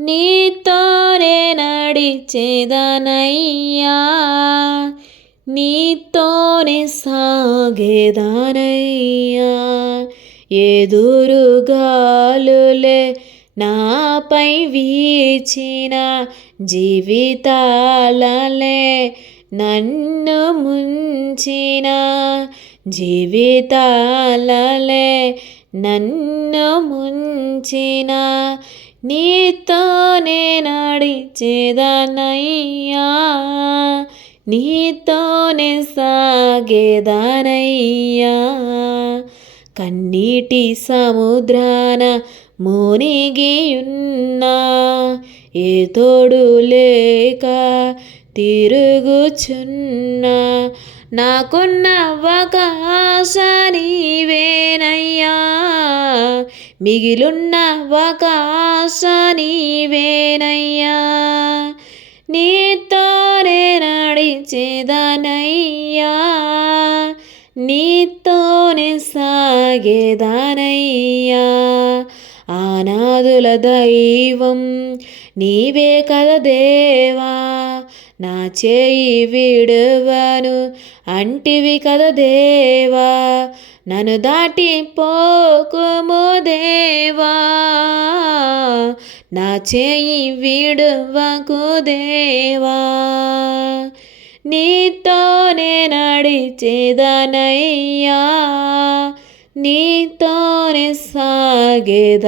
నీతోనే నడిచేదానయ్యా. నీతోనే సాగేదానయ్యా. ఎదురుగాలులే నాపై వీచిన జీవితాలలే నన్ను ముంచిన జీవితాలలే నన్ను ముంచిన నీతోనే నడిచేదానయ్యా నీతోనే సాగేదానయ్యా. కన్నీటి సముద్రాన మునిగియున్నా ఏ తోడు లేక తిరుగుచున్నా నాకున్న అవకాశ నీవేనయ్యా. మిగిలున్న ఒక ఆశ నీవేనయ్యా నీతోనే నడిచేదనయ్యా. నీతోనే సాగేదానయ్యా. ఆనాదుల దైవం నీవే కద దేవా. నా చేయి విడువను అంటివి కద దేవా. నన్ను దాటి పోకుము దేవా. నా చేయి విడువకు దేవా. నీతో నీతోనే నడిచేదానయ్యా. నీతోనే సాగేదానయ్యా.